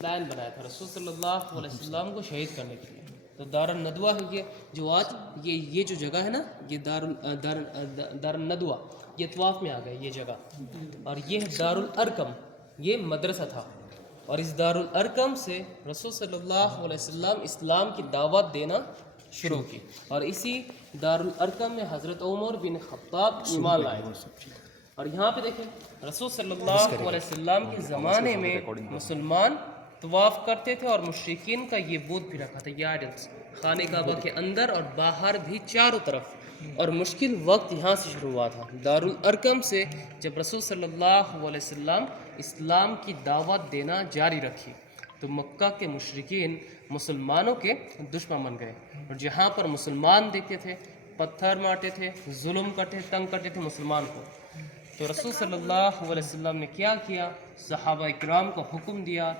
Plan بنایا تھا رسول صلی اللہ علیہ وسلم کو شہید کرنے کے لیے. تو دار الندوہ ہے یہ جو آج یہ جو جگہ ہے نا، یہ دار الندوہ، یہ طواف میں آ گئے یہ جگہ. اور یہ دار الارقم، یہ مدرسہ تھا. اور اس دار الارقم سے رسول صلی اللہ علیہ وسلم اسلام کی دعوت دینا شروع کی. اور اسی دار الارقم میں حضرت عمر بن خطاب ایمان لائے. اور یہاں پہ دیکھیں رسول صلی اللہ علیہ وسلم کے زمانے میں مسلمان طواف کرتے تھے، اور مشرکین کا یہ بت بھی رکھا تھا، یہ آئیڈلس، خانہ کعبہ کے اندر اور باہر بھی چاروں طرف. اور مشکل وقت یہاں سے شروع ہوا تھا، دار الارقم سے. جب رسول صلی اللہ علیہ وسلم اسلام کی دعوت دینا جاری رکھی تو مکہ کے مشرکین مسلمانوں کے دشمن بن گئے. اور جہاں پر مسلمان دیکھتے تھے پتھر مارتے تھے، ظلم کرتے، تنگ کرتے تھے مسلمان کو. تو رسول صلی اللہ علیہ وسلم نے کیا کیا، صحابہ اکرام کو حکم دیا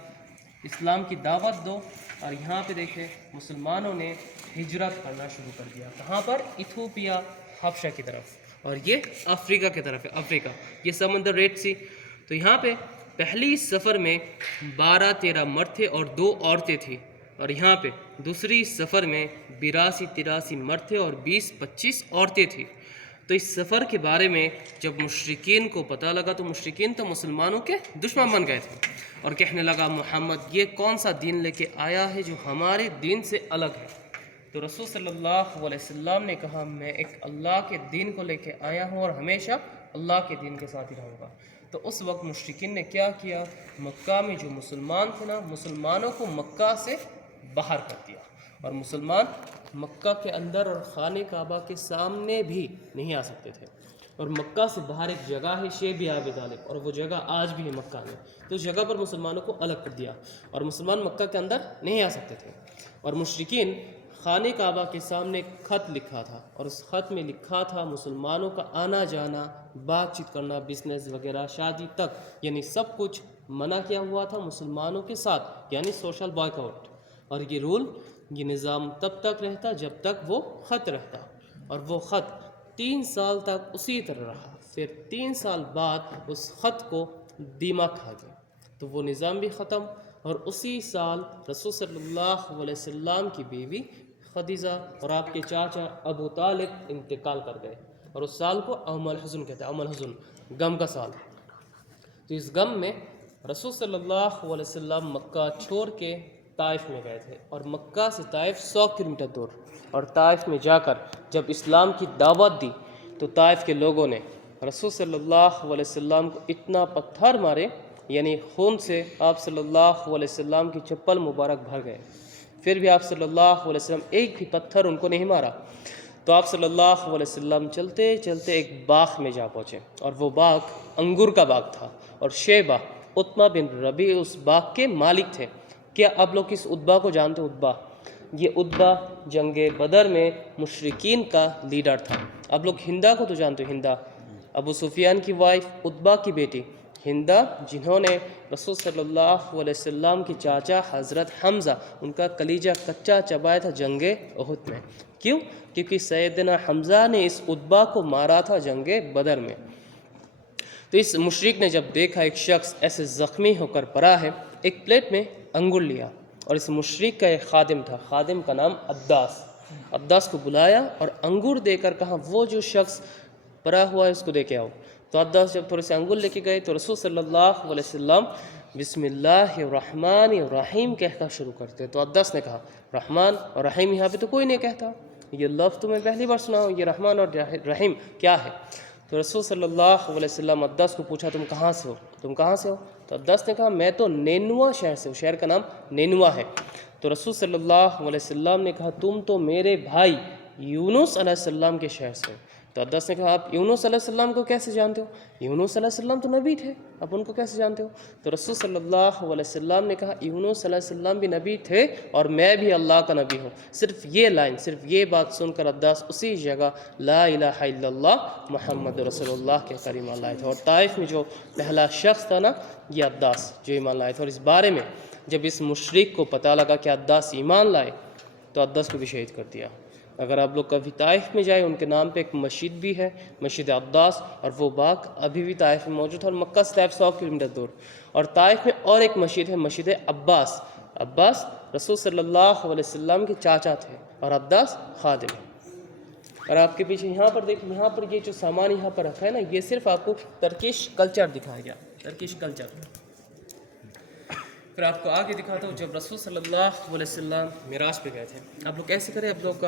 اسلام کی دعوت دو. اور یہاں پہ دیکھیں مسلمانوں نے ہجرت کرنا شروع کر دیا. کہاں پر؟ ایتھوپیا، حبشہ کی طرف. اور یہ افریقہ کی طرف ہے، افریقہ، یہ سمندر ریڈ سی. تو یہاں پہ پہلی سفر میں 12-13 مرد تھے اور 2 عورتیں تھیں. اور یہاں پہ دوسری سفر میں 82-83 مرد تھے اور 20-25 عورتیں تھیں. تو اس سفر کے بارے میں جب مشرکین کو پتہ لگا تو مشرکین تو مسلمانوں کے دشمن بن گئے تھے، اور کہنے لگا محمد یہ کون سا دین لے کے آیا ہے جو ہمارے دین سے الگ ہے. تو رسول صلی اللہ علیہ وسلم نے کہا میں ایک اللہ کے دین کو لے کے آیا ہوں اور ہمیشہ اللہ کے دین کے ساتھ ہی رہوں گا. تو اس وقت مشرکین نے کیا کیا، مکہ میں جو مسلمان تھے نا، مسلمانوں کو مکہ سے باہر کر دیا. اور مسلمان مکہ کے اندر اور خانہ کعبہ کے سامنے بھی نہیں آ سکتے تھے. اور مکہ سے باہر ایک جگہ ہے شیب ابی طالب، اور وہ جگہ آج بھی ہے مکہ میں. تو اس جگہ پر مسلمانوں کو الگ کر دیا اور مسلمان مکہ کے اندر نہیں آ سکتے تھے. اور مشرکین خانہ کعبہ کے سامنے ایک خط لکھا تھا، اور اس خط میں لکھا تھا مسلمانوں کا آنا جانا، بات چیت کرنا، بزنس وغیرہ، شادی تک، یعنی سب کچھ منع کیا ہوا تھا مسلمانوں کے ساتھ، یعنی سوشل بائیک آؤٹ. اور یہ رول، یہ نظام تب تک رہتا جب تک وہ خط رہتا. اور وہ خط 3 سال تک اسی طرح رہا. پھر 3 سال بعد اس خط کو دیمک کھا گیا تو وہ نظام بھی ختم. اور اسی سال رسول صلی اللہ علیہ وسلم کی بیوی خدیجہ اور آپ کے چاچا ابو طالب انتقال کر گئے. اور اس سال کو عام الحزن کہتے ہیں، عام الحزن، غم کا سال. تو اس غم میں رسول صلی اللہ علیہ وسلم مکہ چھوڑ کے طائف میں گئے تھے. اور مکہ سے طائف 100 کلومیٹر دور. اور طائف میں جا کر جب اسلام کی دعوت دی تو طائف کے لوگوں نے رسول صلی اللہ علیہ وسلم کو اتنا پتھر مارے، یعنی خون سے آپ صلی اللہ علیہ وسلم کی چپل مبارک بھر گئے. پھر بھی آپ صلی اللہ علیہ وسلم ایک بھی پتھر ان کو نہیں مارا. تو آپ صلی اللہ علیہ وسلم چلتے چلتے ایک باغ میں جا پہنچے، اور وہ باغ انگور کا باغ تھا. اور شیبہ، عتبہ بن ربیع اس باغ کے مالک تھے. کیا آپ لوگ اس عتبہ کو جانتے؟ عتبہ، یہ عتبہ جنگ بدر میں مشرکین کا لیڈر تھا. آپ لوگ ہندا کو تو جانتے ہو، ہندا، ابو سفیان کی وائف، عتبہ کی بیٹی ہندا، جنہوں نے رسول صلی اللہ علیہ وسلم کے چاچا حضرت حمزہ، ان کا کلیجہ کچا چبایا تھا جنگ احد میں. کیوں؟ کیونکہ سیدنا حمزہ نے اس عتبہ کو مارا تھا جنگ بدر میں. تو اس مشرک نے جب دیکھا ایک شخص ایسے زخمی ہو کر پڑا ہے، ایک پلیٹ میں انگور لیا. اور اس مشرک کا ایک خادم تھا، خادم کا نام عباس. عباس کو بلایا اور انگور دے کر کہا وہ جو شخص پڑا ہوا ہے اس کو دے کے آؤ. تو عباس جب تھوڑے سے انگور لے کے گئے تو رسول صلی اللہ علیہ وسلم بسم اللہ الرحمن الرحیم کہہ کر شروع کرتے. تو عباس نے کہا رحمان اور رحیم یہاں پہ تو کوئی نہیں کہتا، یہ لفظ تو میں پہلی بار سنا ہوں، یہ رحمان اور رحیم کیا ہے؟ تو رسول صلی اللہ علیہ وسلم عباس کو پوچھا تم کہاں سے ہو، تم کہاں سے ہو؟ تو عباس نے کہا میں تو نینوا شہر سے ہوں، شہر کا نام نینوا ہے. تو رسول صلی اللہ علیہ وسلم نے کہا تم تو میرے بھائی یونس علیہ السلام کے شہر سے ہو. تو عباس نے کہا آپ یونس علیہ السلام کو کیسے جانتے ہو؟ یونس علیہ السلام تو نبی تھے، آپ ان کو کیسے جانتے ہو؟ تو رسول صلی اللہ علیہ وسلم نے کہا یونس علیہ السلام بھی نبی تھے اور میں بھی اللہ کا نبی ہوں. صرف یہ لائن، صرف یہ بات سن کر عباس اسی جگہ لا الہ الا اللہ محمد رسول اللہ کے کلمہ لائے تھے. اور طائف میں جو پہلا شخص تھا نا، یہ عباس جو ایمان لائے تھے. اور اس بارے میں جب اس مشرک کو پتہ لگا کہ عباس ایمان لائے تو عباس کو بھی شہید کر دیا. اگر آپ لوگ کبھی طائف میں جائیں، ان کے نام پہ ایک مسجد بھی ہے، مسجد عباس، اور وہ باغ ابھی بھی طائف میں موجود ہے، اور مکہ سے طائف 100 کلومیٹر دور. اور طائف میں اور ایک مسجد ہے، مسجد عباس. عباس رسول صلی اللہ علیہ وسلم کے چاچا تھے، اور عباس خادم. اور آپ کے پیچھے یہاں پر دیکھیں، یہاں پر یہ جو سامان یہاں پر رکھا ہے نا، یہ صرف آپ کو ترکش کلچر دکھایا گیا، ترکش کلچر. پھر آپ کو آگے دکھاتا ہوں جب رسول صلی اللہ علیہ وسلم معراج پہ گئے تھے. آپ لوگ کیسے کریں، آپ لوگ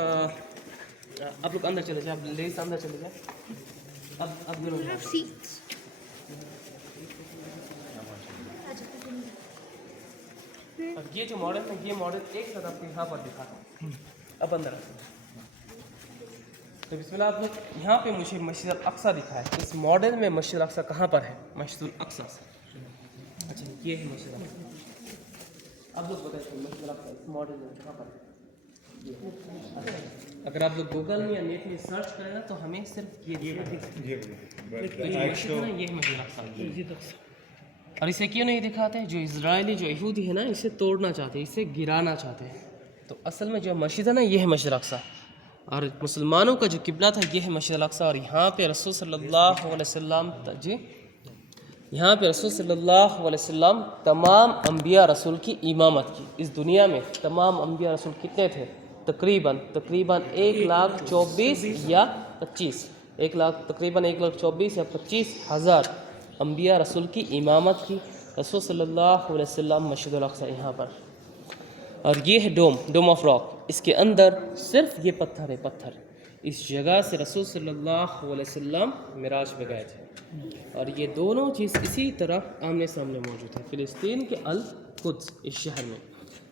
اندر چلے جائیں، آپ لیڈیز اندر چلے جائیں. اب اب یہ جو ماڈل ہے، یہ ماڈل ایک ساتھ آپ کو یہاں پر دکھاتا ہوں. اب اندر تو بسم اللہ. آپ لوگ یہاں پہ مجھے مسجد الاقصیٰ دکھا ہے. اس ماڈل میں مسجد الاقصیٰ کہاں پر ہے؟ مسجد الاقصیٰ سے. اچھا یہ ہے مسجد الاقصیٰ. اب لوگ بتائیں مسجد الاقصیٰ اس ماڈل میں کہاں پر ہے؟ اگر آپ لوگ گوگل میں یا نیٹ میں سرچ کریں نا تو ہمیں صرف یہ مسجد ہے نا، یہ مسجد الاقصیٰ. اور اسے کیوں نہیں دکھاتے؟ جو اسرائیلی جو یہودی ہے نا، اسے توڑنا چاہتے ہیں، اسے گرانا چاہتے ہیں. تو اصل میں جو مسجد ہے نا، یہ ہے مسجد الاقصیٰ. اور مسلمانوں کا جو قبلہ تھا یہ ہے مسجد الاقصیٰ. اور یہاں پہ رسول صلی اللہ علیہ وسلم یہاں پہ رسول صلی اللہ علیہ وسلم تمام انبیاء رسول کی امامت کی. اس دنیا میں تمام انبیاء رسول کتنے تھے؟ تقریباً 1,24,000 یا 25 تقریباً 1,24,000 یا 25,000 انبیاء رسول کی امامت کی رسول صلی اللہ علیہ وسلم مسجد الاقصیٰ یہاں پر. اور یہ ہے ڈوم آف راک. اس کے اندر صرف یہ پتھر ہے، پتھر. اس جگہ سے رسول صلی اللہ علیہ وسلم معراج پہ گئے تھے. اور یہ دونوں چیز اسی طرح آمنے سامنے موجود ہے فلسطین کے القدس اس شہر میں.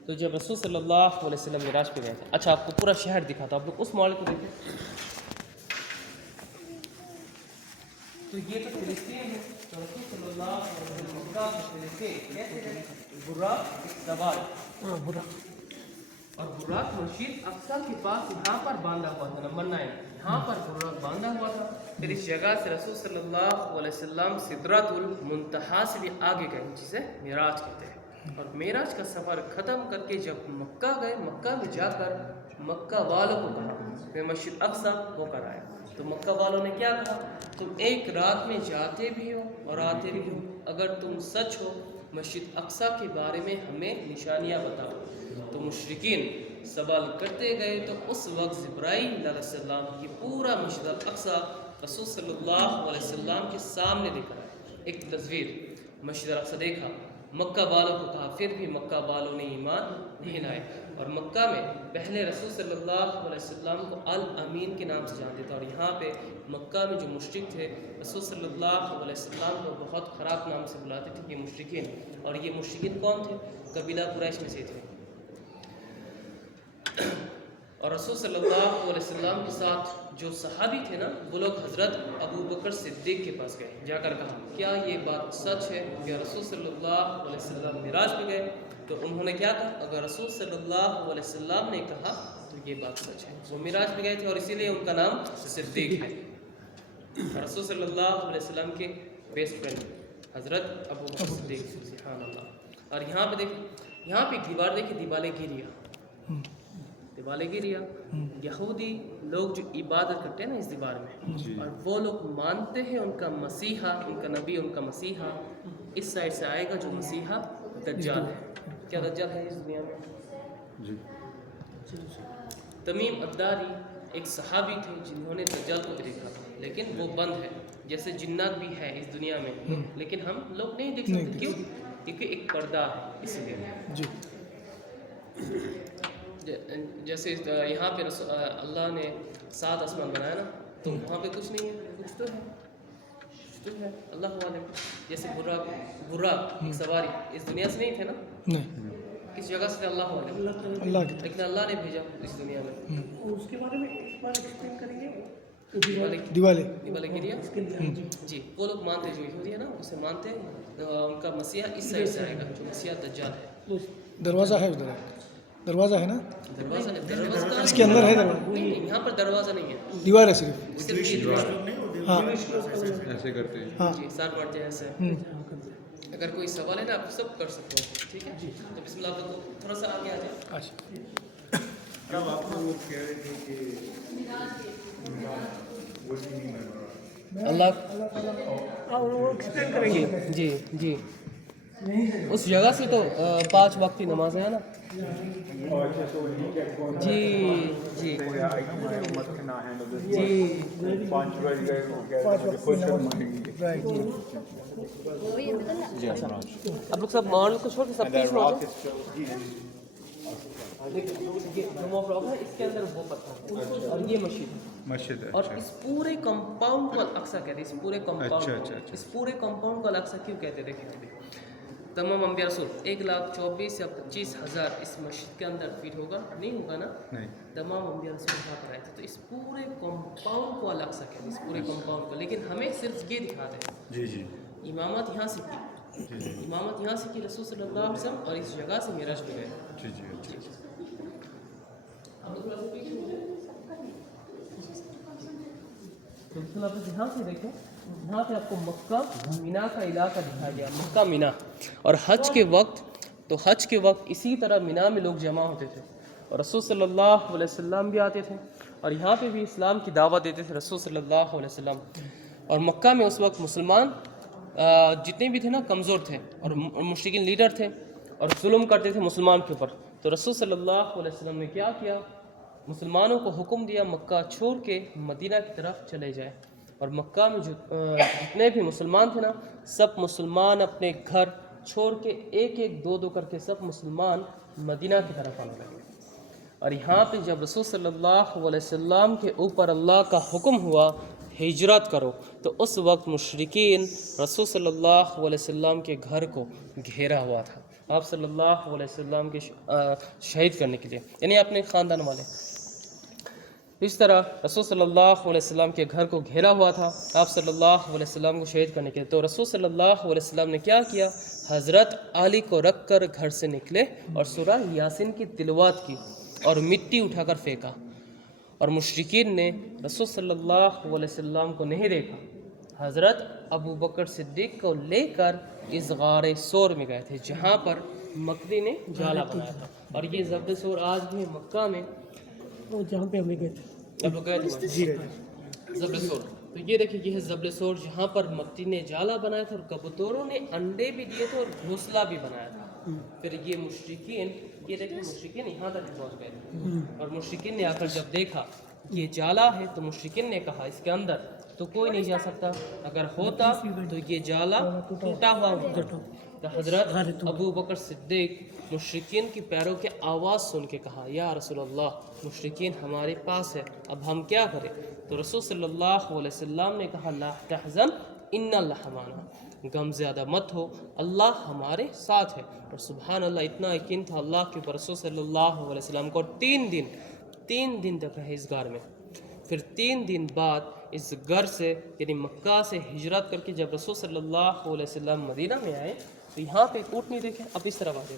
تو جب رسول صلی اللہ علیہ وسلم معراج پہ گئے تھے، اچھا آپ کو پورا شہر دکھاتا ہوں. آپ لوگ اس ماڈل کو دیکھیں. تو یہ تو فلسطین ہے. تو رسول صلی اللہ علیہ وسلم مکہ سے فلسطین کیسے گئے؟ براق سوار. اور براق مسجد اقصیٰ کے پاس یہاں پر باندھا ہوا تھا. نمبر 9 یہاں پر براق باندھا ہوا تھا. پھر اس جگہ سے رسول صلی اللہ علیہ وسلم سدرۃ المنتہا سے بھی آگے گئے، جسے معراج کہتے ہیں. اور معراج کا سفر ختم کر کے جب مکہ گئے، مکہ میں جا کر مکہ والوں کو کہا میں مسجد اقصیٰ ہو کر آیا. تو مکہ والوں نے کیا کہا؟ تم ایک رات میں جاتے بھی ہو اور آتے بھی ہو. اگر تم سچ ہو مسجد اقصیٰ کے بارے میں ہمیں نشانیاں بتاؤ. تو مشرکین سوال کرتے گئے. تو اس وقت جبرائیل علیہ السلام کی پورا مسجد الاقصیٰ رسول صلی اللہ علیہ وسلم کے سامنے دکھ رہا ہے. ایک تصویر مسجد الاقصیٰ دیکھا، مکہ والوں کو کہا، پھر بھی مکہ والوں نے ایمان نہیں لائے. اور مکہ میں پہلے رسول صلی اللہ علیہ وسلم کو الامین کے نام سے جانتے تھے. اور یہاں پہ مکہ میں جو مشرک تھے رسول صلی اللہ علیہ وسلم کو بہت خراب نام سے بلاتے تھے کہ مشرکین. اور یہ مشرکین کون تھے؟ قبیلہ قریش میں سے تھے. اور رسول صلی اللہ علیہ وسلم کے ساتھ جو صحابی تھے نا، وہ لوگ حضرت ابو بکر صدیق کے پاس گئے. جا کر کہا کیا یہ بات سچ ہے کہ رسول صلی اللہ علیہ وسلم معراج پہ گئے؟ تو انہوں نے کیا کہا؟ اگر رسول صلی اللہ علیہ وسلم نے کہا تو یہ بات سچ ہے. وہ معراج پہ گئے تھے اور اسی لیے ان کا نام صدیق ہے. رسول صلی اللہ علیہ وسلم کے بیسٹ فرینڈ حضرت ابو بکر صدیق، سبحان اللہ. اور یہاں پہ یہاں پہ ایک دیوار دیکھیں، دیوالے گریا. یہودی لوگ جو عبادت کرتے ہیں نا اس دیوار میں، اور وہ لوگ مانتے ہیں ان کا مسیحا، ان کا نبی، ان کا مسیحا اس سائڈ سے آئے گا جو مسیحا دجال ہے. کیا دجال ہے اس دنیا میں؟ تمیم الداری ایک صحابی تھے جنہوں نے دجال کو دیکھا تھا، لیکن وہ بند ہے. جیسے جنات بھی ہے اس دنیا میں، لیکن ہم لوگ نہیں دیکھ سکتے. کیوں؟ کیونکہ ایک پردہ ہے اس لیے. جیسے یہاں پہ اللہ نے 7 آسمان بنایا نا، تو وہاں پہ کچھ نہیں ہے، کچھ تو ہے اللہ عالم. جیسے براق ایک سواری اس دنیا سے نہیں تھے نا، کس جگہ سے اللہ عالم، لیکن اللہ نے بھیجا اس دنیا میں. اس کے بارے میں ایک بار ایکسپلین کریں گے. دیوالے گریا جی، وہ لوگ مانتے جو یہودی ہے نا، اسے مانتے ان کا مسیحا اس سائڈ سے آئے گا جو مسیحا دجال ہے. دروازہ ہے ادھر، دروازہ ہے نا، دروازہ اس کے اندر ہے دروازہ. یہاں پر دروازہ نہیں ہے، دیوار ہے صرف. ہاں ایسے کرتے ہیں. ہاں جی 7 بڑھتے ہیں ایسے. اگر کوئی سوال ہے نا آپ سب کر سکتے ہو. ٹھیک ہے، تو بسم اللہ. آپ کو تھوڑا سا آگے آ جائیں. اب آپ کو وہ کہہ رہے تھے کہ وہ نہیں مل رہا اللہ جی جی جی اس جگہ سے تو 5 وقت کی نمازیں ہیں نا. جی جی جی اب لوگ سب ماحول کو چھوڑ کے سب پیچھے ہو جائیں. دیکھیں یہ جو موقع ہے اس کے اندر وہ پتھر ہے اور یہ مسجد ہے اور اس پورے کمپاؤنڈ کو الاقصی کہتے ہیں. اس پورے کمپاؤنڈ اس پورے کمپاؤنڈ کو الاقصی کیوں کہتے ہیں؟ دیکھیں تمام انبیاء رسول 1,24,000 یا 25,000 اس مسجد کے اندر فٹ ہوگا نہیں ہوگا نا. تمام انبیاء رسول یہاں پر آئے تھے تو اس پورے کمپاؤنڈ کو الاقصی کہتے ہیں. اس پورے کمپاؤنڈ کو لیکن ہمیں صرف یہ دکھاتے ہیں. جی جی امامت یہاں سے کی امامت یہاں سے کی رسول صلی اللہ علیہ وسلم اور اس جگہ سے معراج پہ گئے. جی جی اچھا یہاں سے دیکھیں یہاں پہ آپ کو مکہ مینا کا علاقہ دکھایا گیا. مکہ مینا اور حج کے وقت اسی طرح مینا میں لوگ جمع ہوتے تھے اور رسول صلی اللہ علیہ وسلم بھی آتے تھے اور یہاں پہ بھی اسلام کی دعوت دیتے تھے رسول صلی اللہ علیہ وسلم. اور مکہ میں اس وقت مسلمان جتنے بھی تھے نا کمزور تھے اور مشرکین لیڈر تھے اور ظلم کرتے تھے مسلمان کے اوپر. تو رسول صلی اللہ علیہ وسلم نے کیا کیا؟ مسلمانوں کو حکم دیا مکہ چھوڑ کے مدینہ کی طرف چلے جائے. اور مکہ میں جتنے بھی مسلمان تھے نا سب مسلمان اپنے گھر چھوڑ کے ایک دو کر کے سب مسلمان مدینہ کی طرف آنے لگے. اور یہاں پہ جب رسول صلی اللہ علیہ وسلم کے اوپر اللہ کا حکم ہوا ہجرت کرو تو اس وقت مشرکین رسول صلی اللہ علیہ وسلم کے گھر کو گھیرا ہوا تھا آپ صلی اللہ علیہ وسلم کے شہید کرنے کے لیے یعنی اپنے خاندان والے. اس طرح رسول صلی اللہ علیہ وسلم کے گھر کو گھیرا ہوا تھا آپ صلی اللہ علیہ وسلم کو شہید کرنے کے لیے. تو رسول صلی اللہ علیہ وسلم نے کیا کیا؟ حضرت علی کو رکھ کر گھر سے نکلے اور سورہ یاسین کی تلاوت کی اور مٹی اٹھا کر پھینکا. اور مشرکین نے رسول صلی اللہ علیہ وسلم کو نہیں دیکھا. حضرت ابو بکر صدیق کو لے کر اس غار سور میں گئے تھے جہاں پر مکری نے جالا بنایا تھا. اور یہ زبر سور آج بھی مکہ میں جہاں پہ ہم گئے تھے زبر سور. تو یہ دیکھیں یہ ہے زبر سور جہاں پر مکری نے جالا بنایا تھا اور کبوتروں نے انڈے بھی دیے تھے اور گھونسلہ بھی بنایا تھا. پھر یہ مشرکین یہاں تک پہنچ گئے تھے اور مشرکین نے آ کر جب دیکھا یہ جالا ہے تو مشرکین نے کہا اس کے اندر تو کوئی نہیں جا سکتا. اگر ہوتا تو یہ جالا ٹوٹا ہوا ہوتا. تو حضرت ابو بکر صدیق مشرکین کی پیروں کی آواز سن کے کہا یا رسول اللہ مشرکین ہمارے پاس ہے اب ہم کیا کریں؟ تو رسول صلی اللہ علیہ وسلم نے کہا لا تحزن ان اللہ معنا غم زیادہ مت ہو اللہ ہمارے ساتھ ہے. اور سبحان اللہ اتنا یقین تھا اللہ کے اوپر رسول صلی اللہ علیہ وسلم کو 3 دن تک رہے اس غار میں. پھر 3 دن بعد اس گھر سے یعنی مکہ سے ہجرت کر کے جب رسول صلی اللہ علیہ وسلم مدینہ میں آئے تو یہاں پہ اونٹنی دیکھیں. اب اس طرح بات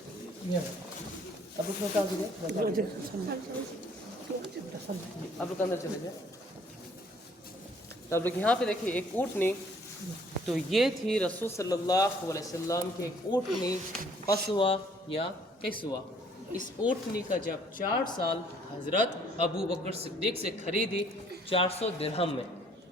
اب لوگ اندر چلے جائیں. اب لوگ یہاں پہ دیکھیں ایک اونٹنی تو یہ تھی رسول صلی اللہ علیہ وسلم کے اونٹنی قصوہ یا قصوہ. اس اونٹنی کا جب 4 سال حضرت ابو بکر صدیق سے خریدی 400 درہم میں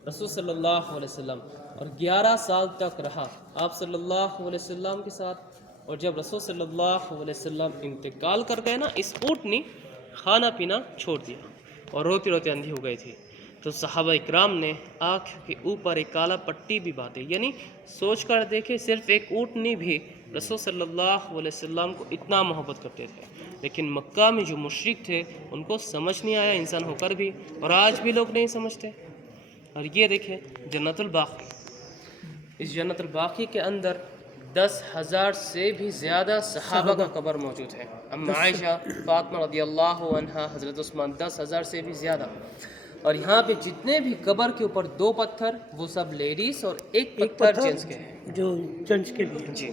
رسول صلی اللہ علیہ وسلم اور 11 سال تک رہا آپ صلی اللہ علیہ وسلم کے ساتھ. اور جب رسول صلی اللہ علیہ وسلم انتقال کر گئے نا اس اونٹنی کھانا پینا چھوڑ دیا اور روتے روتے اندھی ہو گئی تھی. تو صحابہ اکرام نے آنکھ کے اوپر ایک کالا پٹی بھی باندھی یعنی سوچ کر دیکھے صرف ایک اونٹنی بھی رسول صلی اللہ علیہ وسلم کو اتنا محبت کرتے تھے. لیکن مکہ میں جو مشرک تھے ان کو سمجھ نہیں آیا انسان ہو کر بھی اور آج بھی لوگ نہیں سمجھتے. اور یہ دیکھیں جنت الباقی اس جنت الباقی کے اندر 10,000 سے بھی زیادہ صحابہ کا قبر موجود ہے. اما عائشہ فاطمہ رضی اللہ عنہا حضرت عثمان 10,000 سے بھی زیادہ. اور یہاں پہ جتنے بھی قبر کے اوپر 2 پتھر وہ سب لیڈیز اور 1 پتھر جینٹس کے ہیں جو جنس کے لیے جی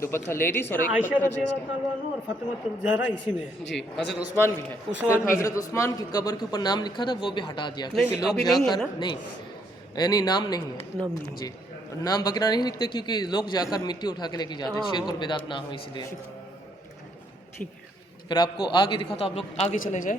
2 پتھر لیڈیز اور 1 عائشہ پتھر رضی جینٹس اللہ تعالیٰ عنہ اور فاطمہ الزہرا اسی میں ہے. جی حضرت عثمان بھی ہے. صرف حضرت عثمان کی قبر کے اوپر نام لکھا تھا وہ بھی ہٹا دیا کیونکہ لوگ جا کر نہیں یعنی نام نہیں ہے جی نام وغیرہ نہیں لکھتے کیونکہ لوگ جا کر مٹی اٹھا کے لے کے جاتے ہیں شرک اور بدعت نہ ہو اس لیے. ٹھیک ہے پھر آپ کو آگے دکھا تو آپ لوگ آگے چلے جائیں.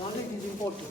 Knowledge is important.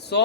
100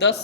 10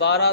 12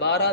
12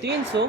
300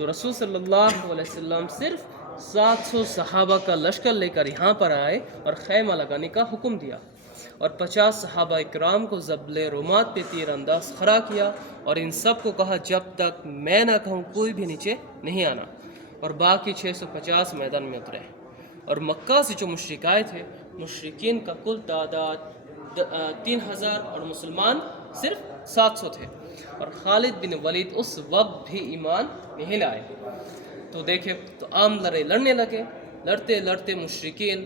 تو رسول صلی اللہ علیہ وسلم صرف 700 صحابہ کا لشکر لے کر یہاں پر آئے اور خیمہ لگانے کا حکم دیا، اور 50 صحابہ اکرام کو زبل رومات پہ تیر انداز کھڑا کیا، اور ان سب کو کہا جب تک میں نہ کہوں کوئی بھی نیچے نہیں آنا، اور باقی 650 میدان میں اترے۔ اور مکہ سے جو مشرک آئے تھے، مشرکین کا کل تعداد 3000 اور مسلمان صرف 700 تھے، اور خالد بن ولید اس وقت بھی ایمان نہیں لائے۔ تو دیکھیں تو عام لڑنے لگے، لڑتے لڑتے مشرکین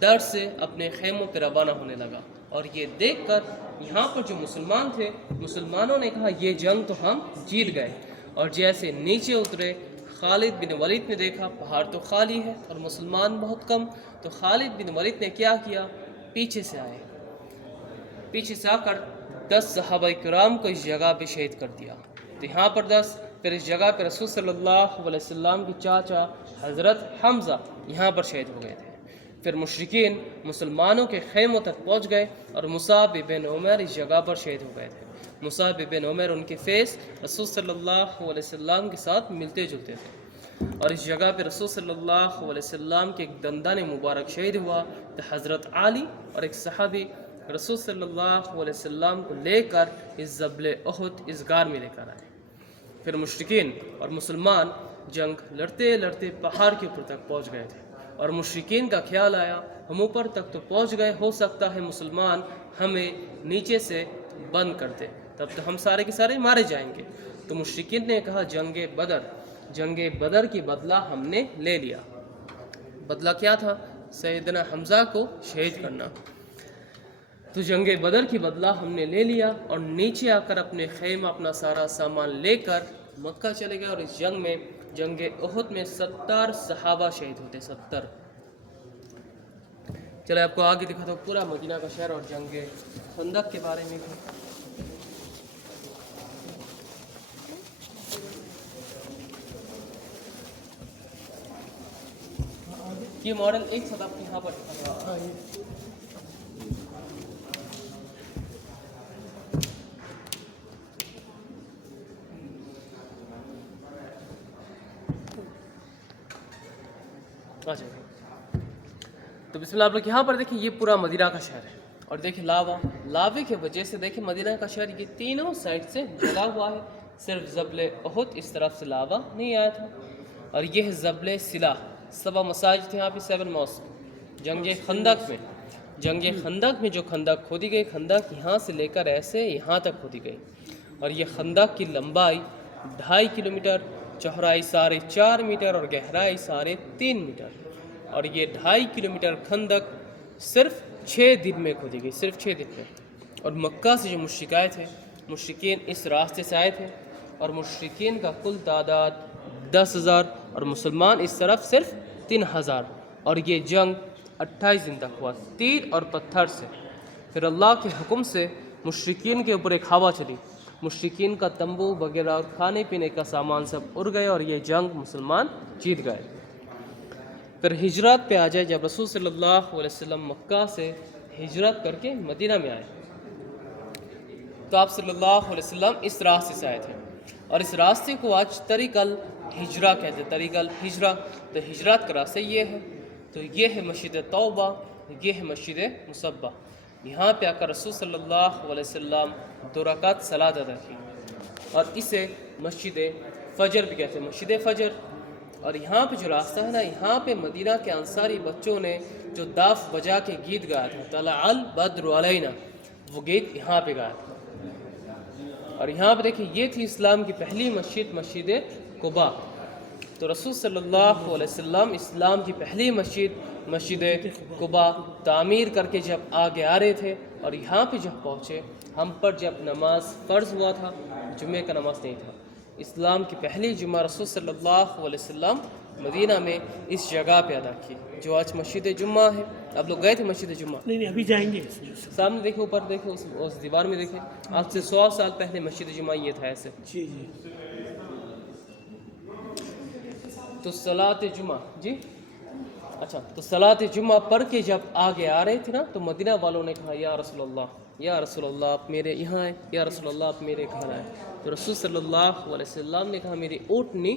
ڈر سے اپنے خیموں پہ روانہ ہونے لگا، اور یہ دیکھ کر یہاں پر جو مسلمان تھے، مسلمانوں نے کہا یہ جنگ تو ہم جیت گئے، اور جیسے نیچے اترے خالد بن ولید نے دیکھا پہاڑ تو خالی ہے اور مسلمان بہت کم، تو خالد بن ولید نے کیا کیا، پیچھے سے آئے، پیچھے سے آ کر 10 صحابہ کرام کو اس جگہ پہ شہید کر دیا۔ تو یہاں پر 10، پھر اس جگہ پہ رسول صلی اللہ علیہ وسلم کے چاچا حضرت حمزہ یہاں پر شہید ہو گئے تھے۔ پھر مشرکین مسلمانوں کے خیموں تک پہنچ گئے، اور مصعب بن عمر اس جگہ پر شہید ہو گئے تھے۔ مصعب بن عمر ان کے فیس رسول صلی اللہ علیہ وسلم کے ساتھ ملتے جلتے تھے، اور اس جگہ پہ رسول صلی اللہ علیہ وسلم کے ایک دندان مبارک شہید ہوا، تو حضرت علی اور ایک صحابی رسول صلی اللہ علیہ وسلم کو لے کر اس جبل احد اس غار میں لے کر آئے۔ پھر مشرکین اور مسلمان جنگ لڑتے لڑتے پہاڑ کے اوپر تک پہنچ گئے تھے، اور مشرکین کا خیال آیا ہم اوپر تک تو پہنچ گئے، ہو سکتا ہے مسلمان ہمیں نیچے سے بند کر دے، تب تو ہم سارے کے سارے مارے جائیں گے۔ تو مشرکین نے کہا جنگ بدر کی بدلہ ہم نے لے لیا۔ بدلہ کیا تھا؟ سیدنا حمزہ کو شہید کرنا۔ تو جنگ بدر کی بدلہ ہم نے لے لیا، اور نیچے آ کر اپنے خیمہ اپنا سارا سامان لے کر مکہ چلے گئے، اور اس جنگ احد میں 70 صحابہ شہید ہوتے، 70۔ چلے آپ کو آگے دکھاتا ہوں پورا مدینہ کا شہر اور جنگ خندق کے بارے میں بھی۔ یہ ماڈل ایک ساتھ آپ کو یہاں پر دکھاتا ہوں۔ تو بسم اللہ، آپ لوگ یہاں پر دیکھیں یہ پورا مدینہ کا شہر ہے، اور دیکھیں لاوے کی وجہ سے دیکھیں مدینہ کا شہر یہ تینوں سائڈ سے جلا ہوا ہے، صرف جبل احد اس طرف سے لاوا نہیں آیا تھا، اور یہ ہے جبل سلاح، 7 مساجد تھے یہاں پہ، 7 ماسک۔ جنگ خندق میں جو خندق کھودی گئی، خندق یہاں سے لے کر ایسے یہاں تک کھودی گئی، اور یہ خندق کی لمبائی 2.5 کلومیٹر، چوڑائی 4.5 میٹر اور گہرائی 3.5 میٹر، اور یہ 2.5 کلومیٹر خندق صرف 6 دن میں کھودی گئی، صرف 6 دن میں۔ اور مکہ سے جو مشرک آئے تھے، مشرکین اس راستے سے آئے تھے، اور مشرکین کا کل تعداد 10,000 اور مسلمان اس طرف صرف 3,000، اور یہ جنگ 28 دن تک ہوا، تیر اور پتھر سے۔ پھر اللہ کے حکم سے مشرکین کے اوپر ایک ہوا چلی، مشرکین کا تمبو وغیرہ اور کھانے پینے کا سامان سب اڑ گئے، اور یہ جنگ مسلمان جیت گئے۔ پھر ہجرت پہ آ جائے، جب رسول صلی اللہ علیہ وسلم مکہ سے ہجرت کر کے مدینہ میں آئے، تو آپ صلی اللہ علیہ وسلم اس راستے سے آئے تھے، اور اس راستے کو آج طریق الہجرہ کہتے ہیں، طریق الہجرہ۔ تو ہجرت کا راستہ یہ ہے، تو یہ ہے مسجد توبہ، یہ ہے مسجد مصبہ۔ یہاں پہ آ کر رسول صلی اللہ علیہ وسلم 2 رکعت صلاۃ ادا کی، اور اسے مسجد فجر بھی کہتے ہیں، مسجد فجر۔ اور یہاں پہ جو راستہ ہے نا، یہاں پہ مدینہ کے انصاری بچوں نے جو داف بجا کے گیت گایا تھا، طلع البدر علینا، وہ گیت یہاں پہ گایا تھا۔ اور یہاں پہ دیکھیں یہ تھی اسلام کی پہلی مسجد، مسجد قباء۔ تو رسول صلی اللہ علیہ وسلم اسلام کی پہلی مسجد قباء تعمیر کر کے جب آگے آ رہے تھے، اور یہاں پہ جب پہنچے، ہم پر جب نماز فرض ہوا تھا، جمعے کا نماز نہیں تھا، اسلام کی پہلی جمعہ رسول صلی اللہ علیہ وسلم مدینہ میں اس جگہ پہ ادا کی، جو آج مسجد جمعہ ہے۔ آپ لوگ گئے تھے مسجد جمعہ؟ نہیں ابھی جائیں گے۔ سامنے دیکھیں، اوپر دیکھیں، اس دیوار میں دیکھیں، آج سے 100 سال پہلے مسجد جمعہ یہ تھا ایسے۔ جی تو صلاۃ جمعہ، جی اچھا، تو صلاۃ جمعہ پڑھ کے جب آگے آ رہے تھے نا، تو مدینہ والوں نے کہا یا رسول اللہ آپ میرے یہاں آئے، یا رسول اللہ آپ میرے گھر آئے۔ تو رسول صلی اللہ علیہ وسلم نے کہا میری اونٹنی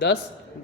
10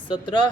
17